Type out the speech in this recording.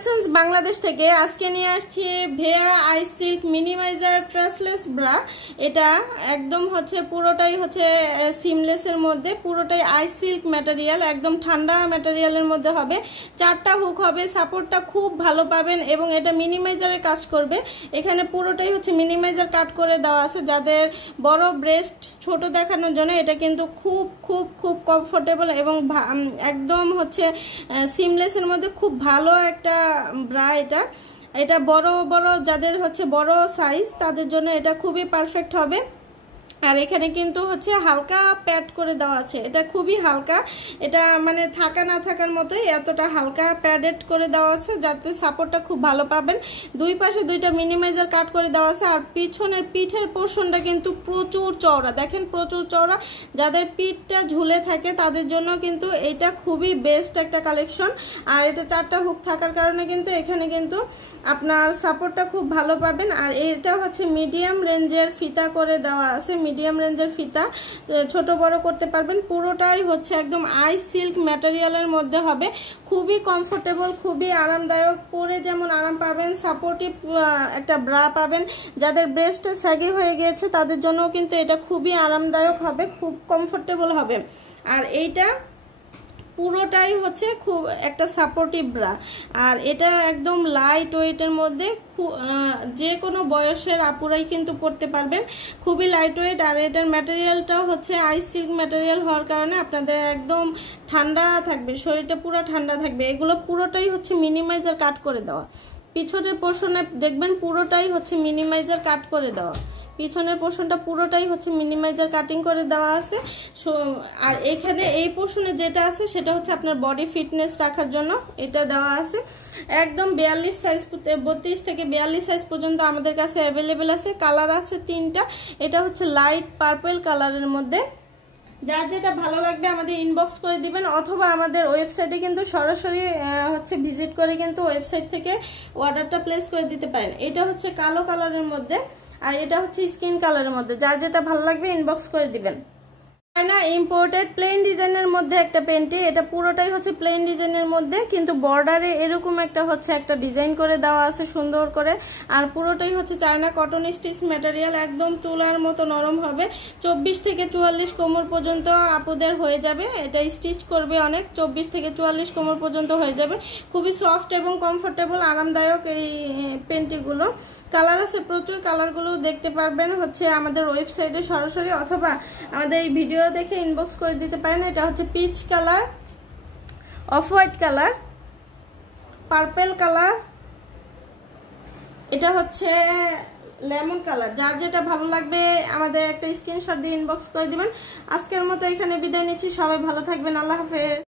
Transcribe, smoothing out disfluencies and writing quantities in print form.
Essence Bangladesh থেকে আজকে নিয়ে আসছি ভেয়া আই সিল্ক মিনিমাইজার ট্রাসলেস ব্রা। এটা একদম হচ্ছে পুরোটাই হচ্ছে সিমলেসের মধ্যে, পুরোটাই আই সিল্ক ম্যাটেরিয়াল, একদম ঠান্ডা ম্যাটেরিয়ালের মধ্যে হবে। 4টা হুক হবে, সাপোর্টটা খুব ভালো পাবেন এবং এটা মিনিমাইজারে কাজ করবে। এখানে পুরোটাই হচ্ছে মিনিমাইজার কাট করে দেওয়া আছে। যাদের বড় ব্রেস্ট ছোট দেখানোর জন্য এটা কিন্তু খুব খুব খুব কমফোর্টেবল এবং একদম হচ্ছে সিমলেসের মধ্যে খুব ভালো একটা ব্রা। এটা বড় বড় যাদের হচ্ছে বড় সাইজ তাদের জন্য এটা খুবই পারফেক্ট হবে। আর এখানে কিন্তু হচ্ছে হালকা প্যাড করে দেওয়া আছে, এটা খুবই হালকা, এটা মানে থাকা না থাকার মতোই এতটা হালকা প্যাডেড করে দেওয়া আছে যাতে সাপোর্টটা খুব ভালো পাবেন। দুই পাশে দুইটা মিনিমাইজার কাট করে দেওয়া আছে। আর পিছনের পিঠের পোর্শনটা কিন্তু প্রচুর চওড়া, দেখেন প্রচুর চওড়া। যাদের পিঠটা ঝুলে থাকে তাদের জন্য কিন্তু এটা খুবই বেস্ট একটা কালেকশন। আর এটা 4টা হুক থাকার কারণে কিন্তু এখানে কিন্তু আপনার সাপোর্টটা খুব ভালো পাবেন। আর এটা হচ্ছে মিডিয়াম রেঞ্জের ফিতা করে দেওয়া আছে, মিডিয়াম রেঞ্জের ফিতা, ছোট বড় করতে পারবেন। পুরোটাই হচ্ছে একদম আই সিল্ক ম্যাটেরিয়ালের মধ্যে হবে, খুবই কমফোর্টেবল, খুবই আরামদায়ক, পরে যেমন আরাম পাবেন সাপোর্টিভ একটা ব্রা পাবেন। যাদের ব্রেস্টে স্যাগি হয়ে গিয়েছে তাদের জন্য কিন্তু এটা খুবই আরামদায়ক হবে, খুব কমফোর্টেবল হবে। আর এইটা পুরোটাই হচ্ছে খুব একটা সাপোর্টিভ ব্রা। আর এটা একদম লাইট ওয়েটের মধ্যে, যে কোনো বয়সের আপুরাই কিন্তু পরতে পারবেন, খুবই লাইট ওয়েট। আর এটার ম্যাটেরিয়ালটাও হচ্ছে আই সিল্ক ম্যাটেরিয়াল হওয়ার কারণে আপনাদের একদম ঠান্ডা থাকবে, শরীরটা পুরো ঠান্ডা থাকবে। এগুলো পুরোটাই হচ্ছে মিনিমাইজার কাট করে দেওয়া। পিছনের পোর্শনে দেখবেন পুরোটাই হচ্ছে মিনিমাইজার কাট করে দেওয়া, পিছনের পোর্শনটা পুরোটাই হচ্ছে মিনিমাইজার কাটিং করে দেওয়া আছে। আর এখানে এই পোর্শনে যেটা আছে সেটা হচ্ছে আপনার বডি ফিটনেস রাখার জন্য এটা দেওয়া আছে। একদম 42 সাইজ, 32 থেকে 42 সাইজ পর্যন্ত আমাদের কাছে অ্যাভেলেবেল আছে। কালার আছে 3টা, এটা হচ্ছে লাইট পার্পল কালারের মধ্যে। যার যেটা ভালো লাগবে আমাদের ইনবক্স করে দিবেন, অথবা আমাদের ওয়েবসাইটে কিন্তু সরাসরি হচ্ছে ভিজিট করে কিন্তু ওয়েবসাইট থেকে অর্ডারটা প্লেস করে দিতে পারেন। এটা হচ্ছে কালো কালারের মধ্যে আর এটা হচ্ছে স্কিন কালারের মধ্যে, যার যেটা ভালো লাগবে ইনবক্স করে দিবেন। চায়না ইম্পোর্টেড প্লেন ডিজাইনের মধ্যে একটা পেন্টি, এটা পুরোটাই হচ্ছে প্লেন ডিজাইনের মধ্যে, কিন্তু বর্ডারে এরকম একটা হচ্ছে একটা ডিজাইন করে দেওয়া আছে সুন্দর করে। আর পুরোটাই হচ্ছে চায়না কটন স্টিচ ম্যাটেরিয়াল, একদম তুলার মতো নরম হবে। 24 থেকে 44 কোমর পর্যন্ত আপুদের হয়ে যাবে, এটা স্টিচ করবে অনেক, 24 থেকে 44 কোমর পর্যন্ত হয়ে যাবে। খুবই সফট এবং কমফোর্টেবল, আরামদায়ক এই পেন্টিগুলো। কালার আছে প্রচুর, কালারগুলো দেখতে পারবেন হচ্ছে আমাদের ওয়েবসাইটে সরাসরি, অথবা আমাদের এই ভিডিও দেখে ইনবক্স করে দিতে পারেন। এটা হচ্ছে peach colour, off white colour, purple colour, এটা হচ্ছে লেমন কালার। যার যেটা ভালো লাগবে আমাদের একটা স্ক্রিনশট দিয়ে ইনবক্স করে দিবেন। আজকের মতো এখানে বিদায় নিচ্ছি, সবাই ভালো থাকবেন, আল্লাহ হাফেজ।